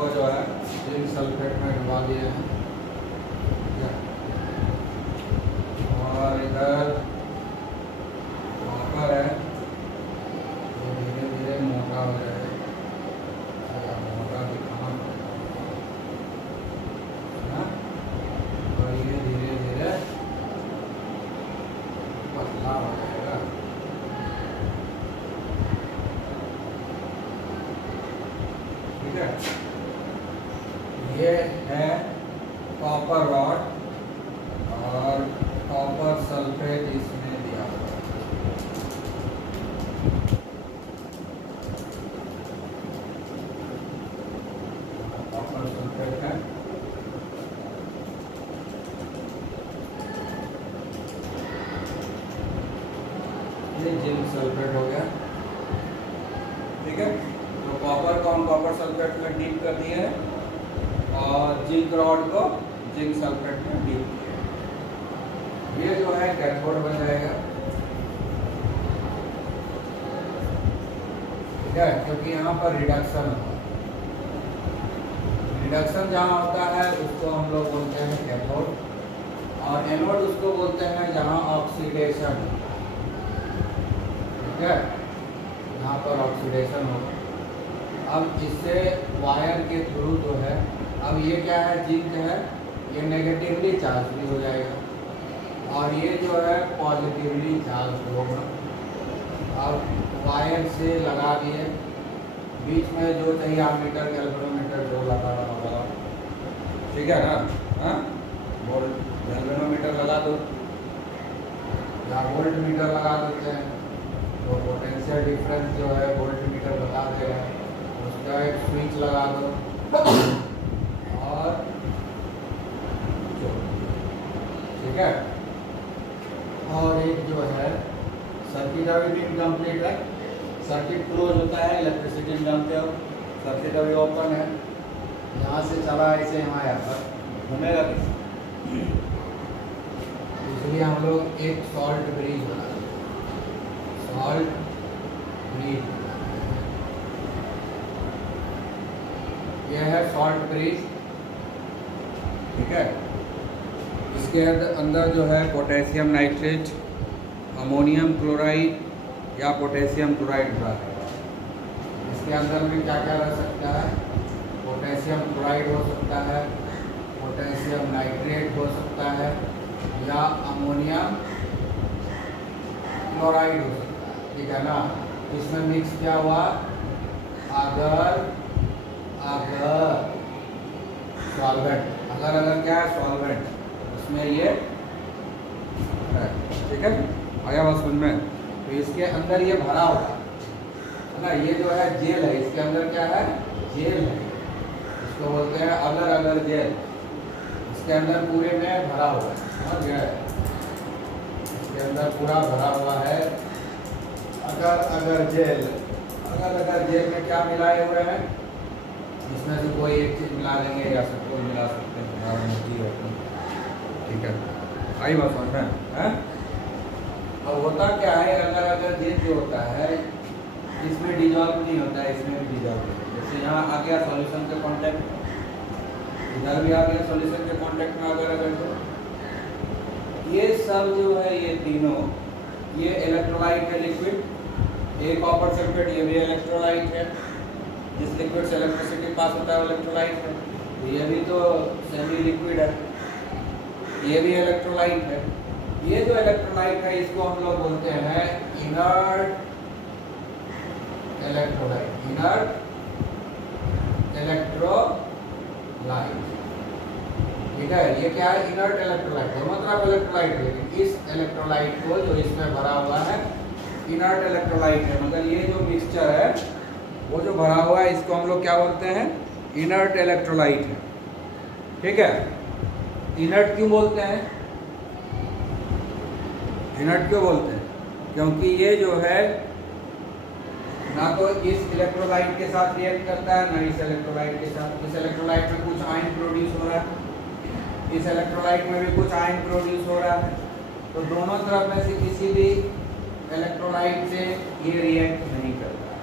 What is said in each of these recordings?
को जो है जिंक सल्फेट में डुबा दिए हैं, और इधर कॉपर है, ये धीरे धीरे मोटा हो जाएगा, मोटा दिखाना पड़ेगा, और ये धीरे धीरे पतला हो जाएगा। ठीक है, ये है कॉपर रॉड और कॉपर सल्फेट इसमें दिया हुआ है। कॉपर सल्फेट है, ये जिंक सल्फेट हो गया। ठीक है, तो कॉपर को हम कॉपर सल्फेट में डीप कर दिए हैं और जिंक रॉड को जिंक सल्फेट में डीप किया। ये जो है कैथोड बन जाएगा। ठीक है, क्योंकि यहाँ पर रिडक्शन होगा। रिडक्शन जहाँ होता है उसको हम लोग बोलते हैं कैथोड, और एनोड उसको बोलते हैं जहाँ ऑक्सीडेशन। ठीक है, यहाँ पर ऑक्सीडेशन होगा। अब इससे वायर के थ्रू जो है, अब ये क्या है, जिंक है, ये नेगेटिवली चार्ज भी हो जाएगा और ये जो है पॉजिटिवली चार्ज होगा। अब वायर से लगा दिए, बीच में जो चाहिए आमीटर गैल्वेनोमीटर जो लगा होगा। ठीक है ना, हाँ, वोल्ट गैल्वेनोमीटर लगा दो या वोल्ट मीटर लगा देते हैं, तो पोटेंशियल डिफरेंस जो है वोल्ट मीटर बता देगा। उसका एक स्विच लगा दो और ठीक है, और एक जो है सर्किट अभी इनकम्प्लीट है, सर्किट क्लोज होता है, इलेक्ट्रिसिटी जानते हो, सर्किट अभी ओपन है, यहाँ से चला ऐसे यहाँ आया पर घूमेगा कैसे, इसलिए हम लोग एक सॉल्ट ब्रिज बना दें, सॉल्ट ब्रिज। यह है सॉल्ट ब्रिज। ठीक है, इसके अंदर जो है पोटेशियम नाइट्रेट, अमोनियम क्लोराइड या पोटेशियम क्लोराइड भरा है। इसके अंदर में क्या क्या रह सकता है, पोटेशियम क्लोराइड हो सकता है, पोटेशियम नाइट्रेट हो सकता है, या अमोनियम क्लोराइड हो सकता है। ठीक है ना, इसमें मिक्स क्या हुआ, अगर सॉल्वेंट, अगर क्या है सॉल्वेंट, उसमें ये है। ठीक है, आया बात समझ में। तो इसके अंदर ये भरा हुआ है ना, ये जो है जेल है, इसके अंदर क्या है, जेल है, इसको बोलते हैं अगर जेल। इसके अंदर पूरे में भरा हुआ है, समझ गए, इसके अंदर पूरा भरा हुआ है अगर जेल। अगर जेल में क्या मिलाए हुए हैं, इसमें से कोई एक चीज मिला देंगे या सबको मिला सकते हैं। ठीक है, आई बात समझ में है। अब होता क्या है, अगर जेल जो होता है इसमें डिजॉल्व नहीं होता है, इसमें भी डिजॉल्व होता है। जैसे यहाँ आ गया सॉल्यूशन के कांटेक्ट, इधर भी आ गया सॉल्यूशन के कांटेक्ट में। अगर ये सब जो है, ये तीनों, ये इलेक्ट्रोलाइट है, लिक्विड, ये कॉपर सल्फेट, ये भी इलेक्ट्रोलाइट है। जिस लिक्विड से इलेक्ट्रिसिटी पास होता है वो इलेक्ट्रोलाइट है। ये भी तो सेमी लिक्विड है, ये भी इलेक्ट्रोलाइट है। ये जो इलेक्ट्रोलाइट है इसको हम लोग बोलते हैं इनर्ट इलेक्ट्रोलाइट, इनर्ट इलेक्ट्रोलाइट। ठीक है, ये क्या है, इनर्ट इलेक्ट्रोलाइट है, मतलब इलेक्ट्रोलाइट है, लेकिन इस इलेक्ट्रोलाइट को जो इसमें भरा हुआ है इनर्ट इलेक्ट्रोलाइट है। मगर ये जो मिक्सचर है वो जो भरा हुआ है इसको हम लोग क्या बोलते हैं, इनर्ट इलेक्ट्रोलाइट है। ठीक है, इनर्ट क्यों बोलते हैं, इनर्ट क्यों बोलते हैं, क्योंकि ये जो है ना तो इस इलेक्ट्रोलाइट के साथ रिएक्ट करता है, ना इस इलेक्ट्रोलाइट के साथ। इस इलेक्ट्रोलाइट में कुछ आयन प्रोड्यूस हो रहा है, इस इलेक्ट्रोलाइट में भी कुछ आयन प्रोड्यूस हो रहा है, तो दोनों तरफ में से किसी भी इलेक्ट्रोलाइट से ये रिएक्ट नहीं करता है।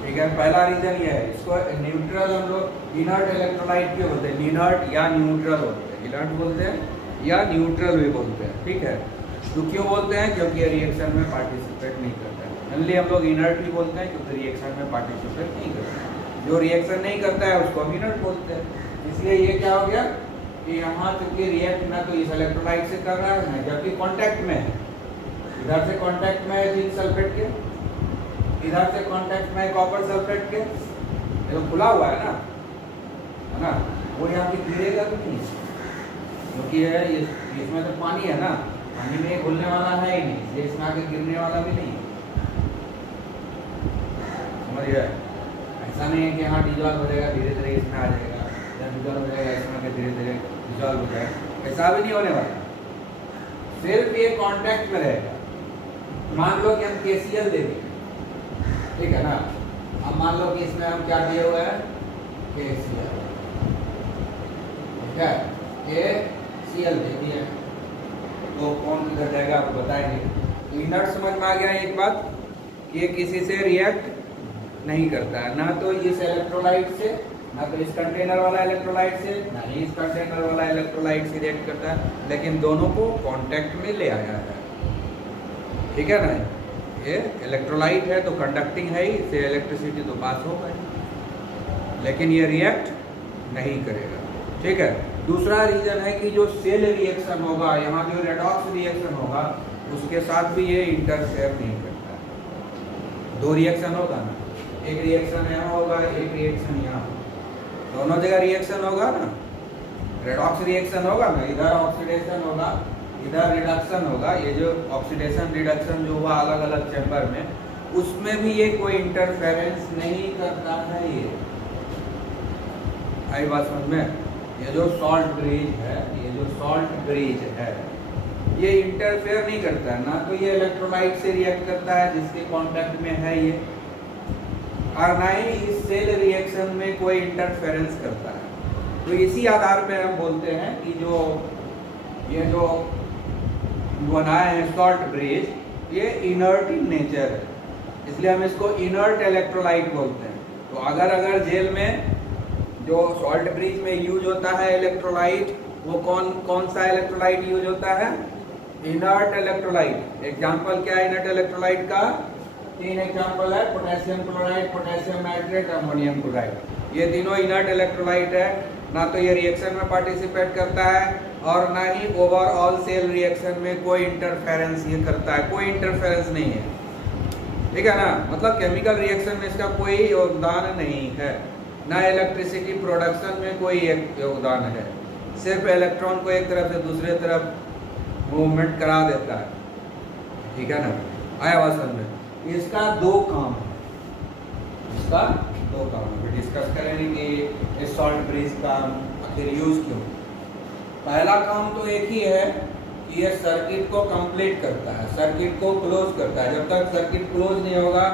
ठीक है है, पहला रीजन ये है। इसको न्यूट्रल हम लोग इनर्ट इलेक्ट्रोलाइट क्यों बोलते हैं, इनर्ट या न्यूट्रल बोलते हैं, इनर्ट बोलते हैं या न्यूट्रल भी बोलते हैं, ठीक है। तो क्यों बोलते हैं, क्योंकि ये रिएक्शन में पार्टिसिपेट नहीं करता है। जनरली हम लोग इनर्ट भी बोलते हैं क्योंकि रिएक्शन में पार्टिसिपेट नहीं करता है। जो रिएक्शन नहीं करता है उसको हम इनर्ट बोलते हैं। इसलिए ये क्या हो गया कि यहाँ चूंकि रिएक्ट ना तो इस इलेक्ट्रोलाइट से कर रहा है ना, जबकि कॉन्टैक्ट में है, इधर से कॉन्टैक्ट में है जिंक सल्फेट के, इधर से कॉन्टैक्ट में है कॉपर सल्फेट के, ये तो खुला हुआ है ना, वो यहाँ पे गिरेगा भी नहीं क्योंकि इसमें तो पानी है ना, पानी में घुलने वाला है ही नहीं, इसलिए इसमें आके गिरने वाला भी नहीं है। समझिए, ऐसा नहीं है कि यहाँ डिजॉल्व हो जाएगा धीरे धीरे इसमें आ जाएगा, या डिजॉल्व हो जाएगा इसमें आके धीरे धीरे डिजॉल्व हो जाएगा, ऐसा भी नहीं होने वाला। सिर्फ ये कांटेक्ट में रहेगा। मान लो कि हम KCl दे दें, ठीक है ना। अब मान लो कि इसमें हम क्या दिए हुए हैं, KCl, ठीक है, KCl दे दिए, तो कौन किधर जाएगा आपको बताएंगे। इनर्ट समझ में आ गया एक बात, ये किसी से रिएक्ट नहीं करता है, ना तो इस इलेक्ट्रोलाइट से, ना तो इस कंटेनर वाला इलेक्ट्रोलाइट से, ना ही इस कंटेनर वाला इलेक्ट्रोलाइट से रिएक्ट करता है, लेकिन दोनों को कांटेक्ट में ले आया है, ठीक है ना। ये इलेक्ट्रोलाइट है तो कंडक्टिंग है ही, इससे इलेक्ट्रिसिटी तो पास होगा ही, लेकिन ये रिएक्ट नहीं करेगा, ठीक है। दूसरा रीजन है कि जो सेल रिएक्शन होगा, यहाँ जो रेडॉक्स रिएक्शन होगा, उसके साथ भी ये इंटरफेयर नहीं करता है। दो रिएक्शन होगा ना, एक रिएक्शन यहाँ होगा, एक रिएक्शन यहाँ, दोनों जगह रिएक्शन होगा ना। रेडॉक्स रिएक्शन होगा ना, इधर ऑक्सीडेशन होगा, इधर रिडक्शन होगा। ये जो ऑक्सीडेशन रिडक्शन जो हुआ अलग अलग चैम्बर में, उसमें भी ये कोई इंटरफेरेंस नहीं करता है। ये आई बात समझ में। ये जो सॉल्ट ब्रिज है, ये जो सॉल्ट ब्रिज है, ये इंटरफेयर नहीं करता है, ना तो ये इलेक्ट्रोलाइट से रिएक्ट करता है जिसके कांटेक्ट में है ये, और ना ही इस सेल रिएक्शन में कोई इंटरफेरेंस करता है। तो इसी आधार पे हम बोलते हैं कि ये जो बनाए हैं सॉल्ट ब्रिज, ये इनर्ट इन नेचर है, इसलिए हम इसको इनर्ट इलेक्ट्रोलाइट बोलते हैं। तो अगर जेल में जो सॉल्ट ब्रिज में यूज होता है इलेक्ट्रोलाइट, वो कौन सा इलेक्ट्रोलाइट यूज होता है, इनर्ट इलेक्ट्रोलाइट। एग्जांपल क्या है इनर्ट इलेक्ट्रोलाइट का, 3 एग्जांपल है, potassium chloride, potassium nitrate, ammonium chloride. ये तीनों इनर्ट इलेक्ट्रोलाइट है, ना तो ये रिएक्शन में पार्टिसिपेट करता है और ना ही ओवरऑल सेल रिएक्शन में कोई इंटरफेरेंस ये करता है, कोई इंटरफेरेंस नहीं है, ठीक है ना। मतलब केमिकल रिएक्शन में इसका कोई योगदान नहीं है, ना इलेक्ट्रिसिटी प्रोडक्शन में कोई योगदान है, सिर्फ इलेक्ट्रॉन को एक तरफ से दूसरे तरफ मूवमेंट करा देता है, ठीक है ना। आया बात समझ में। इसका 2 काम है, इसका 2 काम है, डिस्कस करेंगे कि इस सॉल्ट ब्रिज का आखिर यूज क्यों। पहला काम तो एक ही है कि ये सर्किट को कंप्लीट करता है, सर्किट को क्लोज करता है। जब तक सर्किट क्लोज नहीं होगा,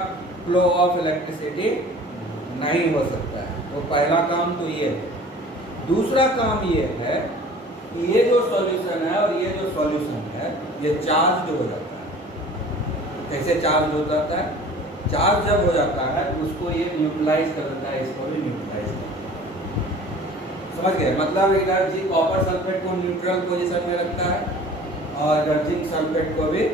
फ्लो ऑफ इलेक्ट्रिसिटी नहीं हो सकता है। तो पहला काम तो ये है। दूसरा काम ये है कि ये जो सॉल्यूशन है और ये जो सॉल्यूशन है, ये चार्ज हो जाता है। कैसे चार्ज हो जाता है, चार्ज जब हो जाता है उसको ये न्यूट्रलाइज कर देता है, इसको भी न्यूट्रलाइज कर देता है। समझ गए, मतलब इधर जिंक कॉपर सल्फेट को न्यूट्रल पोजीशन में रखता है और इधर जिंक सल्फेट को भी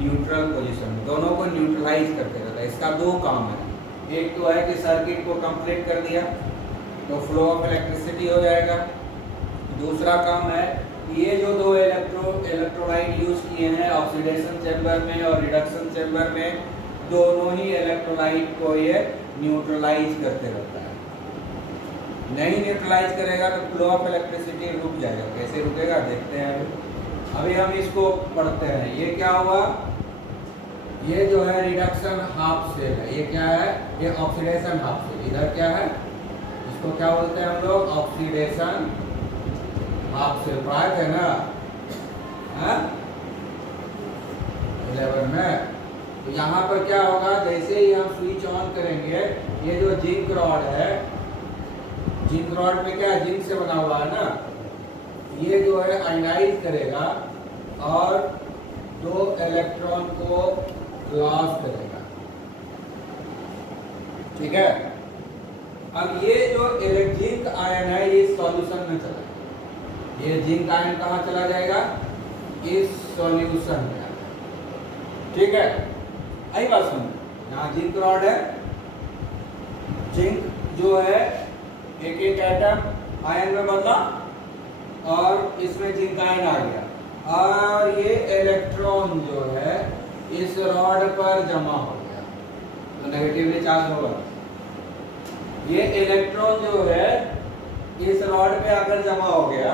न्यूट्रल पोजीशन में, दोनों को न्यूट्रलाइज करके रहता है। इसका 2 काम है। एक तो है कि सर्किट को कंप्लीट कर दिया तो फ्लो ऑफ इलेक्ट्रिसिटी हो जाएगा। दूसरा काम है ये जो 2 इलेक्ट्रोलाइट यूज किए हैं ऑक्सीडेशन चैम्बर में और रिडक्शन चैम्बर में, दोनों ही इलेक्ट्रोलाइट को ये न्यूट्रलाइज करते रहता है। नहीं न्यूट्रलाइज करेगा तो फ्लो ऑफ इलेक्ट्रिसिटी रुक जाएगा। कैसे रुकेगा देखते हैं अभी हम इसको पढ़ते हैं। ये क्या हुआ, ये जो है रिडक्शन हाफ सेल है, ये क्या है, ये ऑक्सीडेशन हाफ सेल। इधर क्या है, इसको क्या बोलते हैं हम लोग, ऑक्सीडेशन हाफ सेल। पढ़ाए थे ना 11 में। तो यहाँ पर क्या होगा, जैसे ही हम स्विच ऑन करेंगे, ये जो जिंक रॉड है, जिंक रॉड में क्या जिंक से बना हुआ है ना, ये जो है आयनाइज करेगा और 2 इलेक्ट्रॉन को लॉस करेगा। ठीक है। अब ये जो जिंक आयन है ये सॉल्यूशन में चला जाएगा, ये जिंक आयन कहाँ चला जाएगा, इस सॉल्यूशन में। ठीक है, आई बात सुन। यहाँ जिंक रॉड है, जिंक जो है एक एक एटम आयन में बदला और इसमें जिंक आयन आ गया और ये इलेक्ट्रॉन जो है इस रॉड पर जमा हो गया तो नेगेटिवली चार्ज होगा। ये इलेक्ट्रॉन जो है इस रॉड पे आकर जमा हो गया,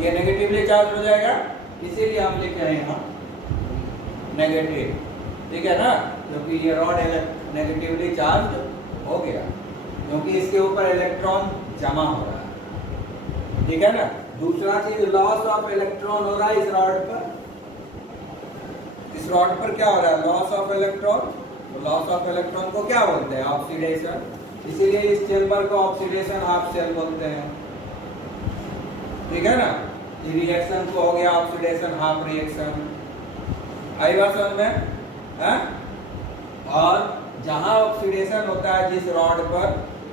ये नेगेटिवली चार्ज हो जाएगा, इसीलिए हम लिख रहे हैं यहाँ नेगेटिव। ठीक है ना, क्योंकि ये रॉड नेगेटिवली चार्ज हो गया क्योंकि इसके ऊपर इलेक्ट्रॉन जमा हो रहा है। ठीक है ना। दूसरा चीज लॉस ऑफ इलेक्ट्रॉन हो रहा है इस रॉड पर। इस रॉड पर क्या हो रहा है, लॉस ऑफ इलेक्ट्रॉन। तो लॉस ऑफ इलेक्ट्रॉन को क्या बोलते हैं, ऑक्सीडेशन। इसीलिए इस चेंबर को ऑक्सीडेशन हाफ शेल बोलते हैं। ठीक है ना, रिएक्शन को हो गया ऑक्सीडेशन हाफ रिएक्शन। आई बात समझ में है? और जहां ऑक्सीडेशन होता है जिस रॉड पर,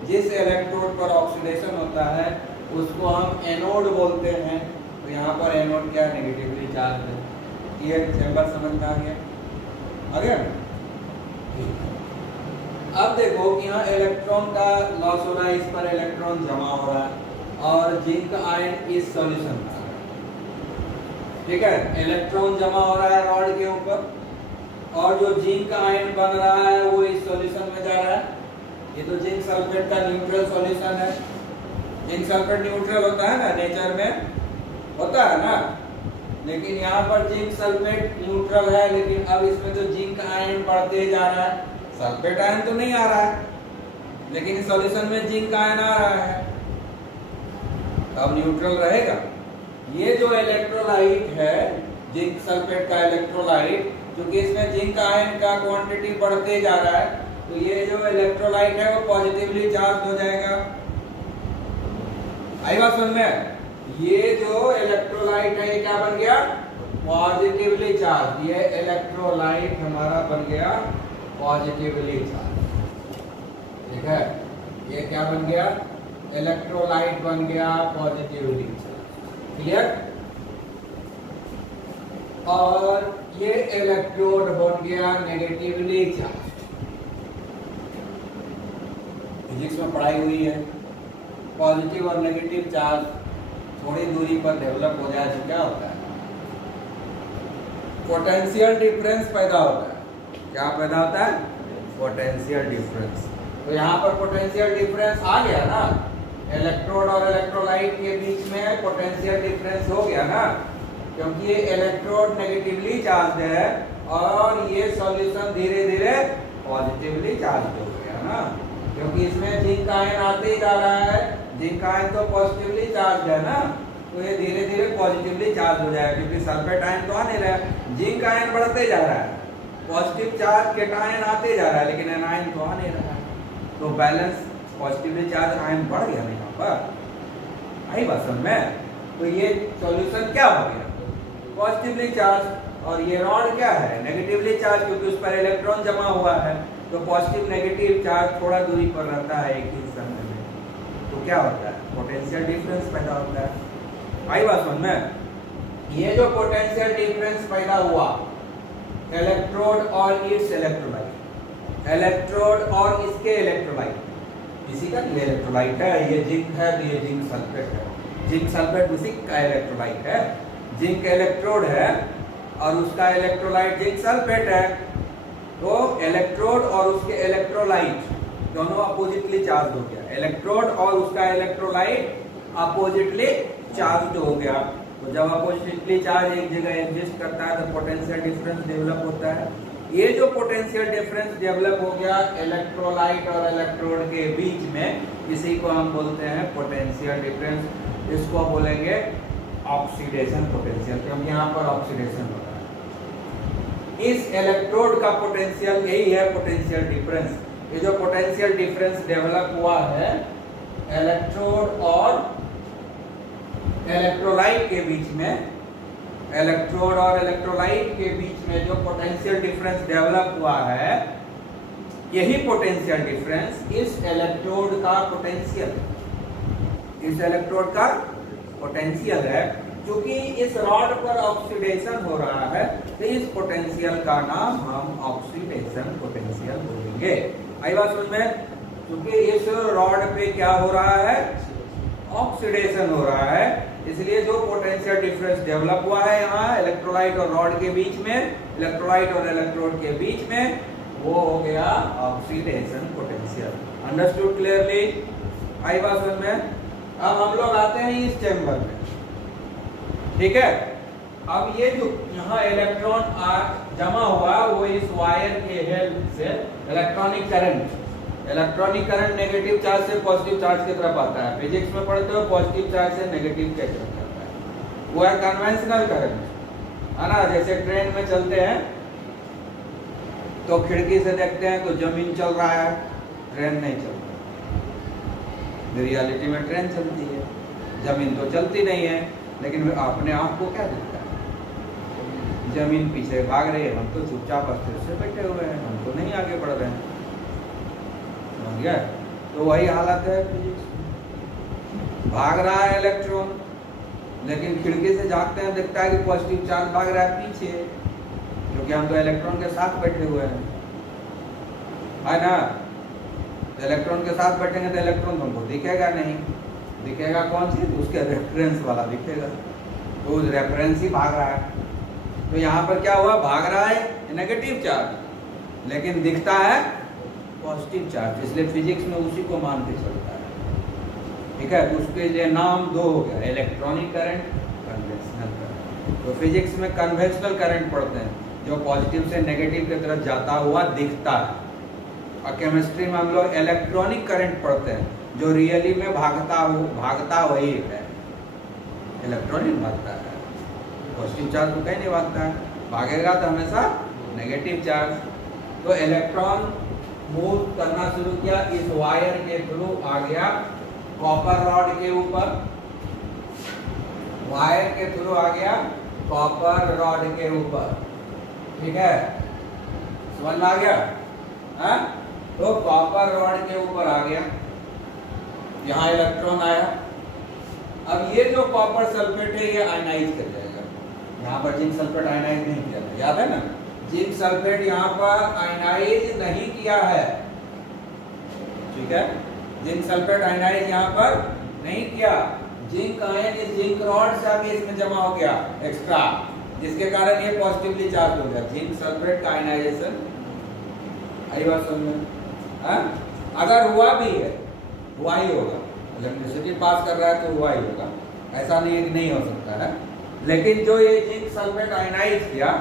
जिस इलेक्ट्रोड पर ऑक्सीडेशन होता है उसको हम एनोड बोलते हैं। तो यहाँ पर एनोड क्या है, नेगेटिवली चार्ज है। ये चेंबर समझ में आ गया? आ गया। अब देखो कि यहाँ इलेक्ट्रॉन का लॉस हो रहा है, इस पर इलेक्ट्रॉन जमा हो रहा है और जिंक आयन इस सॉल्यूशन में। ठीक है, इलेक्ट्रॉन जमा हो रहा है रॉड के ऊपर और जो जिंक आयन बन रहा है वो इस सॉल्यूशन में जा रहा है। ये तो जिंक सल्फेट का न्यूट्रल सॉल्यूशन है। जिंक सल्फेट न्यूट्रल होता है ना, नेचर में होता है ना, लेकिन यहाँ पर जिंक सल्फेट न्यूट्रल है, लेकिन अब इसमें तो जिंक आयन बढ़ते जा रहा है। सल्फेट आयन तो नहीं आ रहा है, लेकिन इस सॉल्यूशन में जिंक आयन आ रहा है, अब न्यूट्रल रहेगा। ये जो इलेक्ट्रोलाइट है जिंक सल्फेट का इलेक्ट्रोलाइट, क्योंकि इसमें जिंक आयन का क्वांटिटी बढ़ते जा रहा है, तो ये जो इलेक्ट्रोलाइट है वो पॉजिटिवली चार्ज हो जाएगा। आई बात समझ में? ये जो इलेक्ट्रोलाइट है ये क्या बन गया, पॉजिटिवली चार्ज। ये इलेक्ट्रोलाइट हमारा बन गया पॉजिटिवली चार्ज। ठीक है, ये क्या बन गया, इलेक्ट्रोलाइट बन गया पॉजिटिवली चार्ज। क्लियर? और ये इलेक्ट्रोड बन गया नेगेटिवली चार्ज। फिजिक्स में पढ़ाई हुई है, पॉजिटिव और नेगेटिव चार्ज थोड़ी दूरी पर डेवलप हो जाए तो क्या होता है, पोटेंशियल डिफरेंस पैदा होता है। क्या पैदा होता है, पोटेंशियल डिफरेंस। तो यहाँ पर पोटेंशियल डिफरेंस आ गया ना, इलेक्ट्रोड और इलेक्ट्रोलाइट के बीच में पोटेंशियल डिफरेंस हो गया ना, क्योंकि ये इलेक्ट्रोड नेगेटिवली चार्ज है और ये सॉल्यूशन धीरे धीरे पॉजिटिवली चार्ज हो गया ना, क्योंकि इसमें जिंक आयन आते ही जा रहा है। जिंक आयन तो पॉजिटिवली चार्ज है ना, तो ये धीरे धीरे पॉजिटिवली चार्ज हो जाएगा, क्योंकि सल्फेट आयन तो आ नहीं रहा है, जिंक आयन बढ़ते जा रहा है, पॉजिटिव चार्ज केटायन आते जा रहा है, लेकिन एनायन तो आ नहीं रहा है, तो बैलेंस पॉजिटिवली चार्ज आयन बढ़ गया ना यहाँ पर। आई बात समझ में? तो ये सॉल्यूशन क्या हो गया, पॉजिटिवली चार्ज, और ये रॉड क्या है, नेगेटिवली चार्ज, क्योंकि उस पर इलेक्ट्रॉन जमा हुआ है। तो पॉजिटिव नेगेटिव चार्ज थोड़ा दूरी पर रहता है एक ही समय में, तो क्या होता है, पोटेंशियल डिफरेंस पैदा होता है। आई बात समझ में? ये जो पोटेंशियल डिफरेंस पैदा हुआ इलेक्ट्रोड और इट्स इलेक्ट्रोलाइट, इलेक्ट्रोड और इसके इलेक्ट्रोलाइट, इसी का ये इलेक्ट्रोलाइट है, ये जिंक है तो ये जिंक सल्फेट है, जिंक सल्फेट उसी का इलेक्ट्रोलाइट है। जिंक इलेक्ट्रोड है और उसका इलेक्ट्रोलाइट जिंक सल्फेट है, तो इलेक्ट्रोड और उसके इलेक्ट्रोलाइट दोनों अपोजिटली चार्ज हो गया। इलेक्ट्रोड और उसका इलेक्ट्रोलाइट अपोजिटली चार्ज हो गया। तो जब अपोजिटली चार्ज एक जगह एग्जिस्ट करता है तो पोटेंशियल डिफरेंस डेवलप होता है। ये जो पोटेंशियल डिफरेंस डेवलप हो गया इलेक्ट्रोलाइट और इलेक्ट्रोड के बीच में, इसी को हम बोलते हैं पोटेंशियल डिफरेंस। इसको बोलेंगे ऑक्सीडेशन पोटेंशियल, क्योंकि यहाँ पर ऑक्सीडेशन हो रहा है। इस इलेक्ट्रोड का पोटेंशियल यही है पोटेंशियल डिफरेंस। ये जो पोटेंशियल डिफरेंस डेवलप हुआ है इलेक्ट्रोड और इलेक्ट्रोलाइट के बीच में, इलेक्ट्रोड और इलेक्ट्रोलाइट के बीच में जो पोटेंशियल डिफरेंस डेवलप हुआ है, यही पोटेंशियल डिफरेंस इस इलेक्ट्रोड का पोटेंशियल, इस इलेक्ट्रोड का पोटेंशियल है। क्योंकि इस रॉड पर ऑक्सीडेशन हो रहा है तो इस पोटेंशियल का नाम हम ऑक्सीडेशन पोटेंशियल बोलेंगे। आई बात समझ में? क्योंकि इस रॉड पे क्या हो रहा है, ऑक्सीडेशन हो रहा है, इसलिए जो पोटेंशियल डिफरेंस डेवलप हुआ है यहाँ इलेक्ट्रोलाइट और रॉड के बीच में, इलेक्ट्रोलाइट और इलेक्ट्रोड के बीच में, वो हो गया ऑक्सीडेशन पोटेंशियल। Understood clearly? आई बात समझ में? अब हम लोग आते हैं इस चैम्बर में, ठीक है। अब ये जो यहाँ इलेक्ट्रॉन जमा हुआ वो इस वायर के हेल्प से इलेक्ट्रॉनिक करंट नेगेटिव चार्ज से पॉजिटिव चार्ज की तरफ आता है। फिजिक्स में पढ़ते हो पॉजिटिव चार्ज से नेगेटिव की तरफ जाता है, वो है कन्वेंशनल करंट, है ना। जैसे ट्रेन में चलते हैं तो खिड़की से देखते हैं तो जमीन चल रहा है, ट्रेन नहीं चलती। रियलिटी में ट्रेन चलती है, जमीन तो चलती नहीं है, लेकिन अपने आप को क्या दिखता है, जमीन पीछे भाग रही है, हम तो चुपचाप अस्थिर से बैठे हुए हैं, हम तो नहीं आगे बढ़ रहे हैं, समझ गया? तो वही हालत है फिजिक्स। भाग रहा है इलेक्ट्रॉन, लेकिन खिड़की से झांकते हैं दिखता है कि पॉजिटिव चार्ज भाग रहा है पीछे, क्योंकि हम तो इलेक्ट्रॉन के साथ बैठे हुए हैं, है ना। इलेक्ट्रॉन के साथ बैठेंगे तो इलेक्ट्रॉन तुमको दिखेगा नहीं, दिखेगा कौन चीज, उसके रेफरेंस वाला दिखेगा, तो उस रेफरेंस ही भाग रहा है। तो यहाँ पर क्या हुआ, भाग रहा है नेगेटिव चार्ज लेकिन दिखता है पॉजिटिव चार्ज, इसलिए फिजिक्स में उसी को मान के चलता है, ठीक है। तो उसके लिए नाम दो हो गया, इलेक्ट्रॉनिक करंट, कन्वेंशनल करंट। तो फिजिक्स में कन्वेंशनल करंट पढ़ते हैं जो पॉजिटिव से नेगेटिव की तरफ जाता हुआ दिखता है, और केमिस्ट्री में हम लोग इलेक्ट्रॉनिक करंट पढ़ते हैं जो रियली में भागता वही है, इलेक्ट्रॉनिक भागता है, पॉजिटिव चार्ज तो कहीं नहीं भागता है, भागेगा तो हमेशा नेगेटिव चार्ज। तो इलेक्ट्रॉन मूव करना शुरू किया, इस वायर के थ्रू आ गया कॉपर रॉड के ऊपर, वायर के थ्रू आ गया कॉपर रॉड के ऊपर, ठीक है, समझ में आ गया? हाँ, तो कॉपर रॉड के ऊपर आ गया, यहाँ इलेक्ट्रॉन आया। अब ये जो कॉपर सल्फेट है ये आयनाइज कर जाएगा, यहाँ पर जिंक सल्फेट आयनाइज नहीं किया था, याद है ना, जिंक सल्फेट यहाँ पर आयनाइज नहीं किया है, ठीक है, जिंक सल्फेट आयनाइज यहाँ पर नहीं किया, जिंक आयन इस जिंक रॉड से आगे इसमें जमा हो गया एक्स्ट्रा, जिसके कारण ये पॉजिटिवली चार्ज हो गया, जिंक सल्फेट का आयनाइजेशन। आई बात समझ में? अगर हुआ भी है, हुआ ही होगा, इलेक्ट्रिसिटी पास कर रहा है तो हुआ ही होगा, ऐसा नहीं है कि नहीं हो सकता है। लेकिन जो ये जिंक सल्फेट आयनाइज किया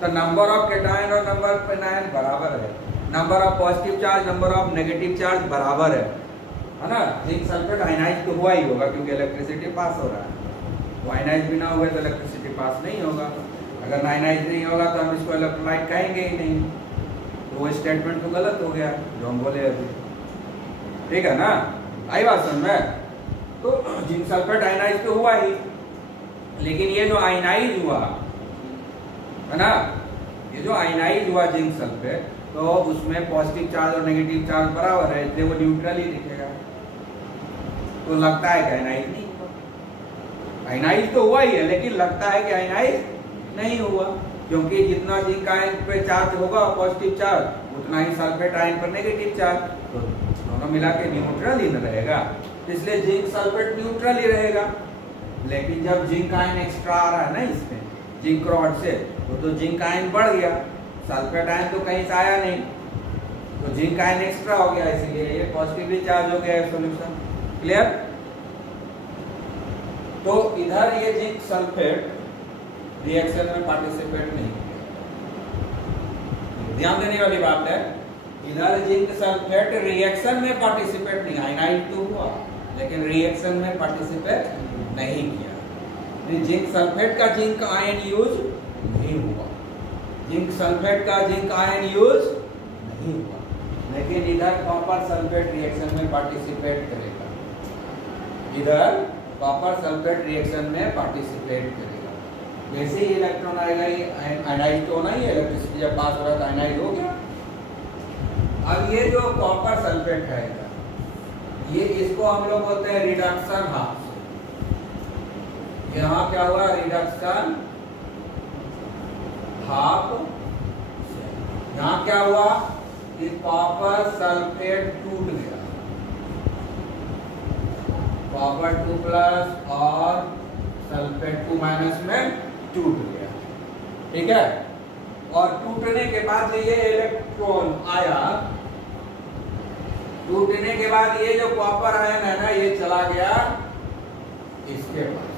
तो नंबर ऑफ कैटायन और नंबर ऑफ एनायन बराबर है, number of positive charge number of negative charge बराबर है ना। जिंक सल्फेट आयनाइज तो हुआ ही होगा क्योंकि इलेक्ट्रिसिटी पास हो रहा है, वो आयनाइज भी ना हुए तो इलेक्ट्रिसिटी पास नहीं होगा, अगर आयनाइज नहीं होगा तो हम इसको इलेक्ट्रोलाइट कहेंगे ही नहीं, तो वो स्टेटमेंट तो गलत हो गया जो हम बोले अभी, ठीक है ना। आई बात समझ में? तो जिंक सल्फेट आयनाइज तो हुआ ही, लेकिन ये जो आयनाइज हुआ है ना, ये जो आयनाइज हुआ जिंक सल्फेट, तो उसमें पॉजिटिव चार्ज और नेगेटिव चार्ज बराबर है, इसलिए वो न्यूट्रल ही दिखेगा, तो लगता है कि आयनाइज नहीं हुआ। आयनाइज तो हुआ ही है लेकिन लगता है कि आयनाइज नहीं हुआ, क्योंकि जितना जिंक आयन पे चार्ज होगा पॉजिटिव चार्ज उतना ही सल्फेट आयन पर नेगेटिव चार्ज, तो दोनों मिला के न्यूट्रल ही न रहेगा, इसलिए जिंक सल्फेट न्यूट्रल ही रहेगा। लेकिन जब जिंक आयन एक्स्ट्रा आ रहा है ना इसमें जिंक रॉड से, तो जिंक आयन बढ़ गया, सल्फेट आयन तो कहीं से आया नहीं, तो जिंक आयन एक्स्ट्रा हो गया, इसलिए ये पॉजिटिवली चार्ज हो गया सॉल्यूशन। क्लियर? तो इधर ये जिंक सल्फेट रिएक्शन में पार्टिसिपेट नहीं किया, ध्यान देने वाली बात है, इधर जिंक सल्फेट रिएक्शन में पार्टिसिपेट नहीं, आयनाइज तो हुआ लेकिन रिएक्शन में पार्टिसिपेट नहीं किया, जिंक सल्फेट का जिंक आयन यूज नहीं हुआ, जिंक सल्फेट का जिंक आयन यूज नहीं हुआ, लेकिन इधर कॉपर सल्फेट रिएक्शन में पार्टिसिपेट करेगा, इधर कॉपर सल्फेट रिएक्शन में पार्टिसिपेट करेगा। जैसे ही इलेक्ट्रॉन आएगा ये आयनाइज तो होना ही है, इलेक्ट्रिसिटी जब पास हो रहा है तो आयनाइज हो गया, अब ये जो कॉपर सल्फेट है ये इसको हम लोग बोलते हैं रिडक्शन हाफ से। यहाँ क्या हुआ, रिडक्शन हाफ से। यहाँ क्या हुआ कि कॉपर सल्फेट टूट गया, कॉपर 2+ और सल्फेट 2- में टूट गया, ठीक है। और टूटने के बाद ये इलेक्ट्रॉन आया, टूटने के बाद ये जो कॉपर आयन है ना ये चला गया इसके पास।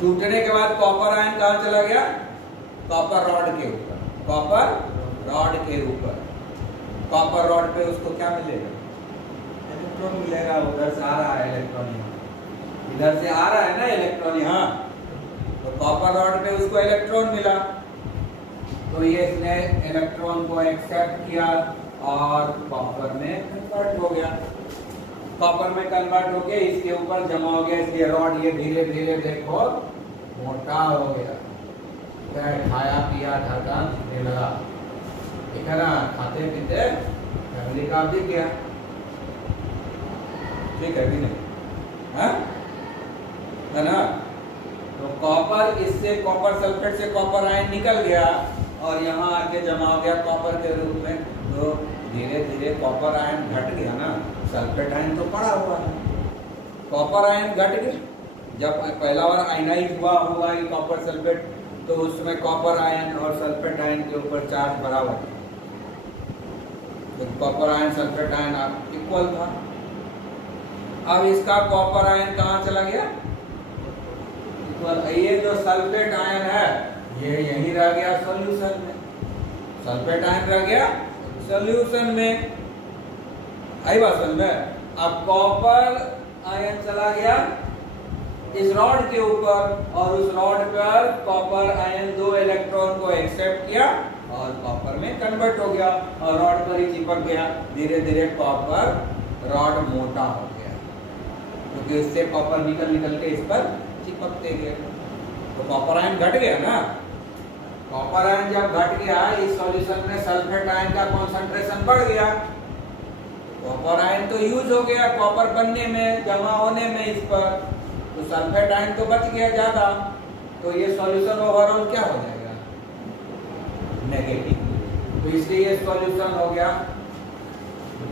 टूटने के बाद कॉपर आयन कहां चला गया, कॉपर रॉड के ऊपर, कॉपर रॉड के ऊपर। कॉपर रॉड पे उसको क्या मिलेगा, इलेक्ट्रॉन मिलेगा। उधर से आ रहा है इलेक्ट्रॉन, इधर से आ रहा है ना इलेक्ट्रॉन यहाँ, तो कॉपर रॉड पे उसको इलेक्ट्रॉन मिला, तो ये इसने इलेक्ट्रॉन को एक्सेप्ट किया और कॉपर में कन्वर्ट हो गया। कॉपर में कन्वर्ट हो गया, इसके ऊपर जमा हो गया, इसलिए रॉड ये धीरे धीरे देखो मोटा हो गया। खाया पिया ढका दिखने लगा, ठीक है ना, खाते पीते फैमिली का दिख गया, ठीक है कि नहीं, है ना। तो कॉपर, इससे कॉपर सल्फेट से कॉपर आयन निकल गया और यहाँ आके जमा हो गया कॉपर के रूप में। तो धीरे धीरे कॉपर आयन घट गया ना, सल्फेट आयन तो पड़ा हुआ है, कॉपर आयन घट गया। जब पहला बार आयनाइज हुआ होगा ये कॉपर सल्फेट, तो उसमें कॉपर आयन और सल्फेट आयन के ऊपर चार्ज बराबर था, तो copper ion sulphate ion equal था। अब इसका कॉपर आयन कहाँ चला गया, ये जो सल्फेट आयन है ये यहीं रह गया सॉल्यूशन में, सल्फेट आयन रह गया सॉल्यूशन में। आई बात समझ में। अब कॉपर आयन चला गया इस रॉड के ऊपर और उस रॉड पर कॉपर आयन 2 इलेक्ट्रॉन को एक्सेप्ट किया और कॉपर में कन्वर्ट हो गया और रॉड पर ही चिपक गया। धीरे धीरे कॉपर रॉड मोटा हो गया क्योंकि उससे कॉपर निकल के इस पर चिपकते गए, तो कॉपर आयन घट गया ना। कॉपर आयन जब घट गया इस सॉल्यूशन में सल्फेट आयन का कॉन्सेंट्रेशन बढ़ गया, कॉपर आयन तो यूज हो गया कॉपर बनने में, जमा होने में इस पर, तो सल्फेट आयन तो बच गया ज्यादा, तो ये सॉल्यूशन ओवरऑल क्या हो जाएगा, नेगेटिव। तो इसलिए ये सॉल्यूशन हो गया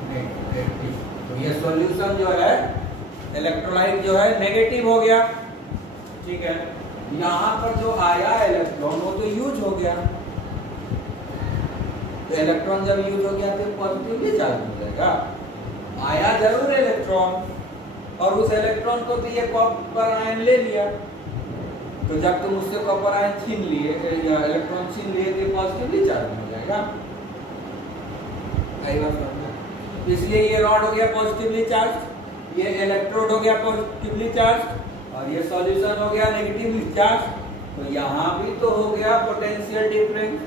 नेगेटिव। तो ये सॉल्यूशन जो है इलेक्ट्रोलाइट जो है नेगेटिव हो गया, ठीक है। यहाँ पर जो आया इलेक्ट्रॉन वो तो यूज हो गया, तो इलेक्ट्रॉन जब यूज हो गया तो पॉजिटिवली चार्ज हो जाएगा। आया जरूर इलेक्ट्रॉन और उस इलेक्ट्रॉन को तो ये कॉपर आयन ले लिया, तो जब तुम उससे कॉपर आयन छीन लिए या इलेक्ट्रॉन छीन लिए तो पॉजिटिवली चार्ज हो जाएगा। इसलिए ये रॉड हो गया पॉजिटिवली चार्ज, ये इलेक्ट्रोड हो गया पॉजिटिवली चार्ज और ये सॉल्यूशन हो गया नेगेटिवली चार्ज। तो यहाँ भी तो हो गया पोटेंशियल डिफरेंस,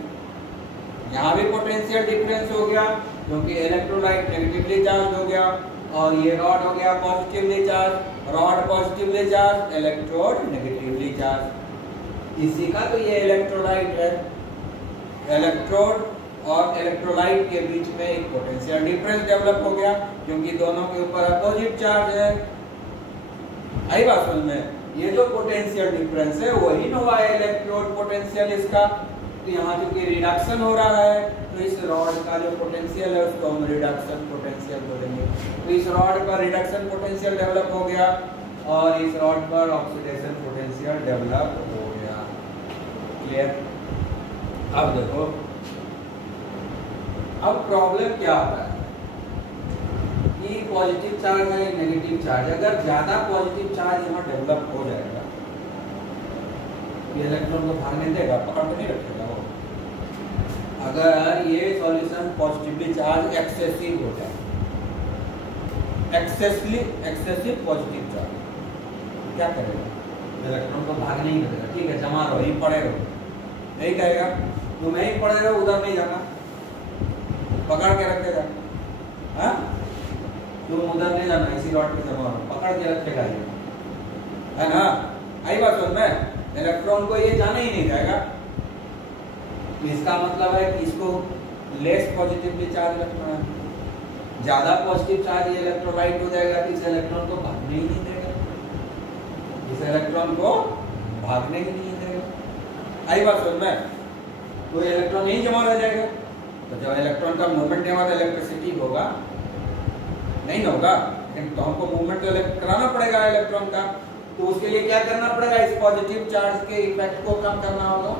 यहाँ भी पोटेंशियल डिफरेंस हो गया क्योंकि इलेक्ट्रोलाइट नेगेटिवली चार्ज हो गया और ये रॉड हो गया positively charge, rod positively charge, electrode negatively charge. इसी का तो ये इलेक्ट्रोलाइट है। इलेक्ट्रोड और इलेक्ट्रोलाइट के बीच में एक पोटेंशियल डिफरेंस डेवलप हो गया क्योंकि दोनों के ऊपर अपोजिट चार्ज है। आई बात समझ में। ये जो पोटेंशियल डिफरेंस है वही हुआ है इलेक्ट्रोड पोटेंशियल इसका। तो यहाँ चूंकि रिडक्शन हो रहा है तो इस रॉड का जो पोटेंशियल है उसको हम रिडक्शन पोटेंशियल बोलेंगे। तो इस रॉड पर रिडक्शन पोटेंशियल डेवलप हो गया और इस रॉड पर ऑक्सीडेशन पोटेंशियल डेवलप हो गया। क्लियर। अब देखो अब प्रॉब्लम क्या होता है कि पॉजिटिव चार्ज है नेगेटिव चार्ज, अगर ज्यादा पॉजिटिव चार्ज यहाँ डेवलप हो जाएगा ये इलेक्ट्रॉन को भागने देगा, पकड़ तो नहीं रखेगा वो। अगर ये सॉल्यूशन पॉजिटिवली चार्ज एक्सेसिव हो जाए, एक्सेसिव पॉजिटिव चार्ज क्या करेगा, इलेक्ट्रॉन को भागने ही देगा। ठीक है जमा रहो, यहीं पड़े रहो, नहीं कहेगा तुम यहीं पड़े रहो, उधर नहीं जाना, पकड़ के रखेगा। हाँ तुम उधर नहीं जाना, इसी रॉड पे जमा रहो, पकड़ के रखेगा ये, है ना। आई बात समझ में। इलेक्ट्रॉन को ये जाना ही नहीं जाएगा। तो इसका मतलब है कि इसको लेस पॉजिटिवली चार्ज रखना है। ज़्यादा पॉजिटिव चार्ज ये इलेक्ट्रोलाइट हो जाएगा तो इस इलेक्ट्रॉन को भागने ही नहीं देगा, इस इलेक्ट्रॉन को भागने ही नहीं देगा। आई बात समझ में? तो इलेक्ट्रॉन यहीं जमा रह जाएगा। तो जब इलेक्ट्रॉन का मूवमेंट नहीं होगा तो इलेक्ट्रिसिटी होगा नहीं होगा, लेकिन तो हमको मूवमेंट तो कराना पड़ेगा इलेक्ट्रॉन का। तो उसके लिए क्या करना पड़ेगा? इस पॉजिटिव चार्ज के इफेक्ट को कम करना होगा।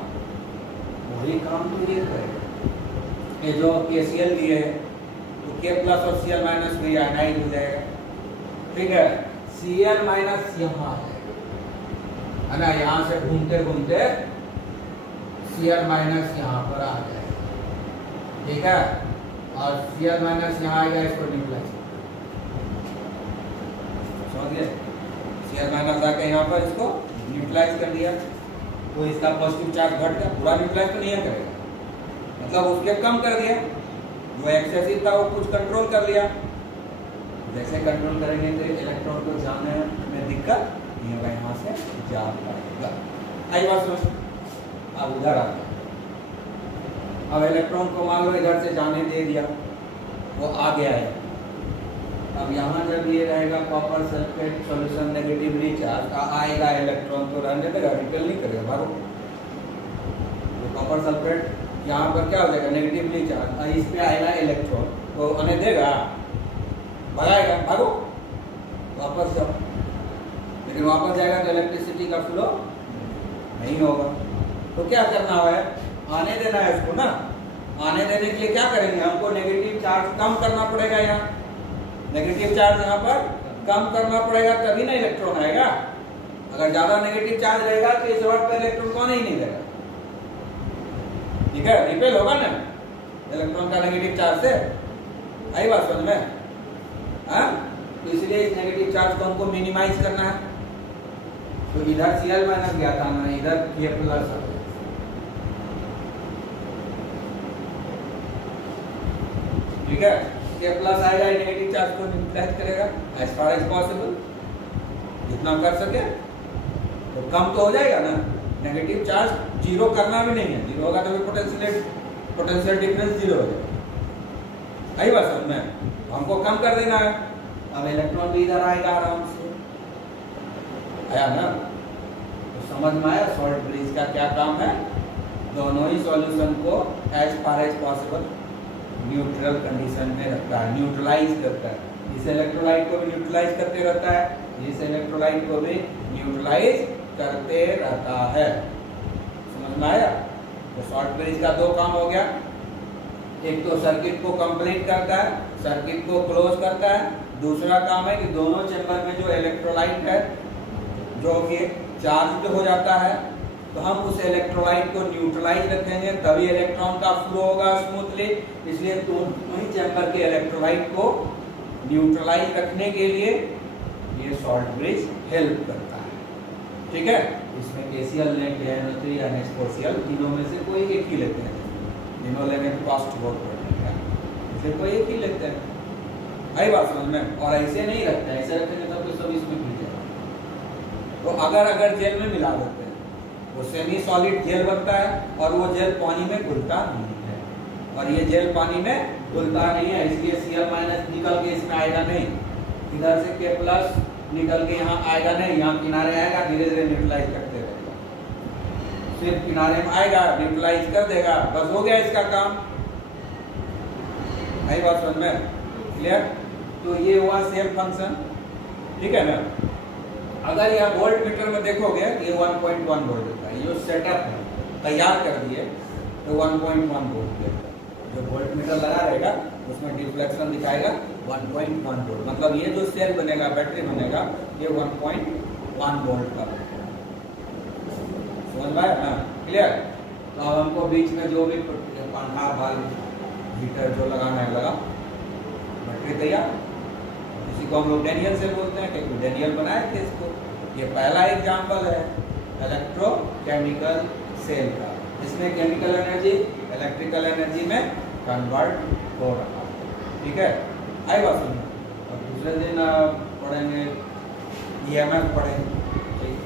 वही काम तो ये करेगा। ये जो KCl दिए है तो K प्लस और Cl माइनस में आयनाइज हो जाएगा, ठीक है। Cl माइनस यहाँ है ना, यहाँ से घूमते घूमते Cl माइनस यहाँ पर आ जाएगा, ठीक है। और Cl माइनस यहाँ आएगा, इसको न्यूट्रलाइज समझ गए। Cl माइनस आके यहाँ पर इसको न्यूट्रलाइज कर दिया तो इसका पॉजिटिव चार्ज घट गया, पूरा न्यूट्रलाइज तो नहीं करेगा, मतलब उसके कम कर दिया। जो एक्सेसिव था वो कुछ कंट्रोल कर लिया। जैसे कंट्रोल करेंगे तो इलेक्ट्रॉन को जाने में दिक्कत नहीं होगा, यहाँ से जा पाएगा। आई बात समझ? अब उधर आ गया। अब इलेक्ट्रॉन को मान लो इधर से जाने दे दिया, वो आ गया है। अब यहाँ जब ये रहेगा copper sulphate solution negatively charge आएगा, इलेक्ट्रॉन तो रहने देगा, रिपेल नहीं करेगा, भागो। तो कॉपर सल्फेट यहाँ पर क्या हो जाएगा? नेगेटिवली चार्ज, और इस पे आएगा इलेक्ट्रॉन तो आने देगा, भगाएगा, भागो वापस जाओ। लेकिन वापस जाएगा तो इलेक्ट्रिसिटी का फ्लो नहीं होगा। तो क्या करना है? आने देना है इसको ना। आने देने के लिए क्या करेंगे? हमको नेगेटिव चार्ज कम करना पड़ेगा। यहाँ नेगेटिव चार्ज यहाँ पर कम करना पड़ेगा, तभी ना इलेक्ट्रॉन आएगा। अगर ज्यादा नेगेटिव चार्ज रहेगा तो इस वर्ड पर इलेक्ट्रॉन को नहीं देगा, ठीक है, रिपेल होगा ना इलेक्ट्रॉन का नेगेटिव चार्ज से। आई बात समझ में? हाँ, तो इसलिए इस नेगेटिव चार्ज को हमको मिनिमाइज करना है। तो इधर Cl माइनस गया था ना, इधर K प्लस, ठीक है। K प्लस आएगा, नेगेटिव चार्ज को न्यूट्रलाइज करेगा एज फार एज पॉसिबल, जितना कर सके। तो कम तो हो जाएगा ना, नेगेटिव चार्ज जीरो करना भी नहीं है, जीरो होगा तो पोटेंशियल डिफरेंस जीरो हो जाएगा। आई बात समझ में? हमको कम कर देना है। अब इलेक्ट्रॉन भी इधर आएगा आराम से, आया ना? तो समझ में आया सॉल्ट ब्रिज का क्या काम है? दोनों ही सॉल्यूशन को as far as possible neutral condition में रखता है, न्यूट्रलाइज करता है। इस इलेक्ट्रोलाइट को भी न्यूट्रलाइज करते रहता है, इस इलेक्ट्रोलाइट को भी न्यूट्रलाइज करते रहता है। समझ में आया? तो सॉल्ट ब्रिज का दो काम हो गया। एक तो सर्किट को कंप्लीट करता है, सर्किट को क्लोज करता है। दूसरा काम है कि दोनों चैम्बर में जो इलेक्ट्रोलाइट है जो कि चार्ज हो जाता है, तो हम उस इलेक्ट्रोलाइट को न्यूट्रलाइज रखेंगे, तभी इलेक्ट्रॉन का फ्लो होगा स्मूथली। इसलिए दोनों ही चैम्बर के इलेक्ट्रोलाइट को न्यूट्रलाइज रखने के लिए ये सॉल्ट ब्रिज हेल्प करता है, ठीक है। इसमें KCl नेट या NO3 या NH4Cl तीनों में से कोई एक ही लेते हैं। तीनों लेने में कॉस्ट बहुत पड़ेगा, इसलिए कोई एक ही लेते हैं। आई बात समझ में? और ऐसे नहीं रखते हैं, ऐसे रखेंगे तब तो सब इसमें घुल जाएगा। तो अगर जेल में मिला देते हैं, वो सेमी सॉलिड जेल बनता है और वो जेल पानी में घुलता नहीं है, और ये जेल पानी में घुलता नहीं है, इसलिए Cl माइनस निकल के इसमें आएगा नहीं। इधर से K प्लस निकल के यहाँ आएगा नहीं, यहाँ किनारे आएगा, धीरे धीरे न्यूट्रलाइज करते रहेगा। सिर्फ किनारे में आएगा, न्यूट्रलाइज कर देगा, बस हो गया इसका काम। आई बात समझ में? क्लियर? तो ये हुआ सेल फंक्शन, ठीक है ना। अगर यह वोल्ट मीटर में देखोगे ये 1.1 वोल्ट देता है। ये जो सेटअप है तैयार कर दिए तो 1.1 वोल्ट देता है। जो वोल्ट मीटर लगा रहेगा उसमें डिफ्लेक्शन दिखाएगा 1.1 वोल्ट, मतलब ये जो सेल बनेगा, बैटरी बनेगा, ये 1.1 वोल्ट का। समझ में आया ना? क्लियर? तो अब हमको बीच में जो भी पंखा बल्ब हीटर जो लगाना है लगा, बैटरी तैयार। इसी को हम लोग डैनियल से बोलते हैं, क्योंकि डैनियल बनाए थे इसको। ये पहला एग्जाम्पल है इलेक्ट्रोकेमिकल सेल का, इसमें केमिकल एनर्जी इलेक्ट्रिकल एनर्जी में कन्वर्ट हो रहा है, ठीक है। आई बात सुनिए। और दूसरे दिन पढ़ेंगे EMF पढ़ेंगे, ठीक।